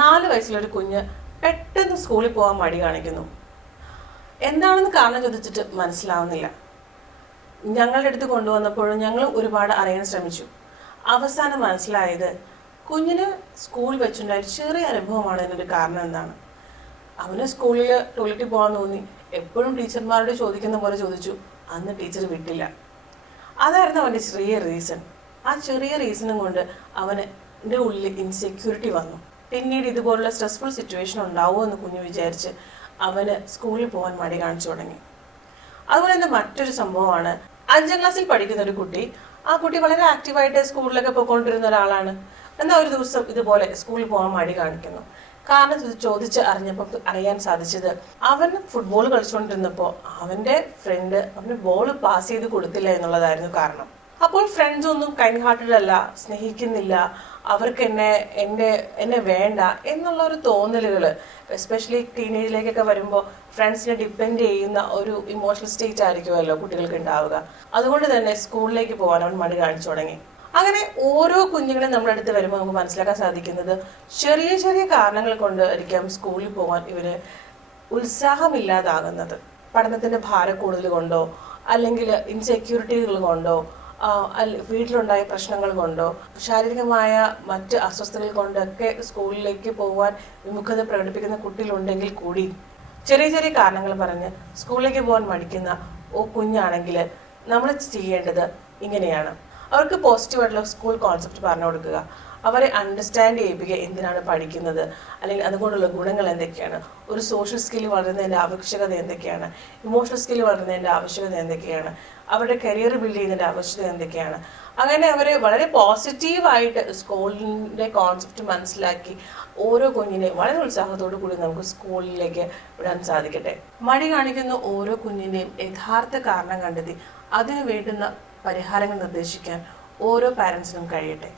4 വയസ്സുള്ളൊരു കുഞ്ഞ് പെട്ടെന്ന് സ്കൂളിൽ പോകാൻ മടി കാണിക്കുന്നു. എന്താണെന്ന് കാരണം ചോദിച്ചിട്ട് മനസ്സിലാവുന്നില്ല. ഞങ്ങളുടെ അടുത്ത് കൊണ്ടുവന്നപ്പോഴും ഞങ്ങൾ ഒരുപാട് അറിയാൻ ശ്രമിച്ചു. അവസാനം മനസ്സിലായത് കുഞ്ഞിന് സ്കൂളിൽ വെച്ചുണ്ടായ ചെറിയ അനുഭവമാണ് ഇതിനൊരു കാരണം എന്താണ്. അവന് സ്കൂളിൽ ടോയ്ലറ്റിൽ പോകാൻ തോന്നി. എപ്പോഴും ടീച്ചർമാരോട് ചോദിക്കുന്ന പോലെ ചോദിച്ചു. അന്ന് ടീച്ചർ വിട്ടില്ല. അതായിരുന്നു അവൻ്റെ ചെറിയ റീസൺ. ആ ചെറിയ റീസണും കൊണ്ട് അവൻ്റെ ഉള്ളിൽ ഇൻസെക്യൂരിറ്റി വന്നു. പിന്നീട് ഇതുപോലുള്ള സ്ട്രെസ്ഫുൾ സിറ്റുവേഷൻ ഉണ്ടാവുമോ എന്ന് കുഞ്ഞ് വിചാരിച്ച് അവന് സ്കൂളിൽ പോകാൻ മടി കാണിച്ചു തുടങ്ങി. അതുപോലെ തന്നെ മറ്റൊരു സംഭവമാണ്, 5ാം ക്ലാസ്സിൽ പഠിക്കുന്ന ഒരു കുട്ടി. ആ കുട്ടി വളരെ ആക്റ്റീവായിട്ട് സ്കൂളിലൊക്കെ പോയിക്കൊണ്ടിരുന്ന ഒരാളാണ്. എന്നാൽ ഒരു ദിവസം ഇതുപോലെ സ്കൂളിൽ പോകാൻ മടി കാണിക്കുന്നു. കാരണം ചോദിച്ച് അറിഞ്ഞപ്പോൾ അറിയാൻ സാധിച്ചത്, അവൻ ഫുട്ബോൾ കളിച്ചുകൊണ്ടിരുന്നപ്പോൾ അവൻ്റെ ഫ്രണ്ട് അവന് ബോൾ പാസ് ചെയ്ത് കൊടുത്തില്ല എന്നുള്ളതായിരുന്നു കാരണം. അപ്പോൾ ഫ്രണ്ട്സ് ഒന്നും കൈൻഡ് ഹാർട്ടഡ് അല്ല, സ്നേഹിക്കുന്നില്ല, അവർക്ക് എന്നെ വേണ്ട എന്നുള്ള ഒരു തോന്നലുകൾ, എസ്പെഷ്യലി ടീനേജിലേക്കൊക്കെ വരുമ്പോൾ ഫ്രണ്ട്സിനെ ഡിപ്പെൻഡ് ചെയ്യുന്ന ഒരു ഇമോഷണൽ സ്റ്റേറ്റ് ആയിരിക്കുമല്ലോ കുട്ടികൾക്ക് ഉണ്ടാവുക. അതുകൊണ്ട് തന്നെ സ്കൂളിലേക്ക് പോകാൻ അവൻ മടി കാണിച്ചു തുടങ്ങി. അങ്ങനെ ഓരോ കുഞ്ഞുങ്ങളും നമ്മുടെ അടുത്ത് വരുമ്പോൾ നമുക്ക് മനസ്സിലാക്കാൻ സാധിക്കുന്നത്, ചെറിയ ചെറിയ കാരണങ്ങൾ കൊണ്ട് ആയിരിക്കാം സ്കൂളിൽ പോകാൻ ഇവര് ഉത്സാഹമില്ലാതാകുന്നത്. പഠനത്തിന്റെ ഭാരം കൂടുതൽ കൊണ്ടോ, അല്ലെങ്കിൽ ഇൻസെക്യൂരിറ്റികൾ കൊണ്ടോ, വീട്ടിലുണ്ടായ പ്രശ്നങ്ങൾ കൊണ്ടോ, ശാരീരികമായ മറ്റ് അസ്വസ്ഥതകൾ കൊണ്ടൊക്കെ സ്കൂളിലേക്ക് പോകാൻ വിമുഖത പ്രകടിപ്പിക്കുന്ന കുട്ടികളുണ്ടെങ്കിൽ കൂടി ചെറിയ ചെറിയ കാരണങ്ങൾ പറഞ്ഞ് സ്കൂളിലേക്ക് പോകാൻ മടിക്കുന്ന കുഞ്ഞാണെങ്കിൽ നമ്മൾ ചെയ്യേണ്ടത് ഇങ്ങനെയാണ്. അവർക്ക് പോസിറ്റീവായിട്ടുള്ള സ്കൂൾ കോൺസെപ്റ്റ് പറഞ്ഞു കൊടുക്കുക. അവരെ അണ്ടർസ്റ്റാൻഡ് ചെയ്യിപ്പിക്കുക, എന്തിനാണ് പഠിക്കുന്നത്, അല്ലെങ്കിൽ അതുകൊണ്ടുള്ള ഗുണങ്ങൾ എന്തൊക്കെയാണ്, ഒരു സോഷ്യൽ സ്കില്ല് വളരുന്നതിൻ്റെ ആവശ്യകത എന്തൊക്കെയാണ്, ഇമോഷണൽ സ്കില്ല് വളരുന്നതിൻ്റെ ആവശ്യകത എന്തൊക്കെയാണ്, അവരുടെ കരിയർ ബിൽഡ് ചെയ്യുന്നതിൻ്റെ ആവശ്യകത എന്തൊക്കെയാണ്. അങ്ങനെ അവരെ വളരെ പോസിറ്റീവായിട്ട് സ്കൂളിൻ്റെ കോൺസെപ്റ്റ് മനസ്സിലാക്കി ഓരോ കുഞ്ഞിനെയും വളരെ ഉത്സാഹത്തോടു കൂടി നമുക്ക് സ്കൂളിലേക്ക് വിടാൻ സാധിക്കട്ടെ. മടി കാണിക്കുന്ന ഓരോ കുഞ്ഞിൻ്റെയും യഥാർത്ഥ കാരണം കണ്ടെത്തി അതിനു വേണ്ടുന്ന പരിഹാരങ്ങൾ നിർദ്ദേശിക്കാൻ ഓരോ പാരൻസിനും കഴിയട്ടെ.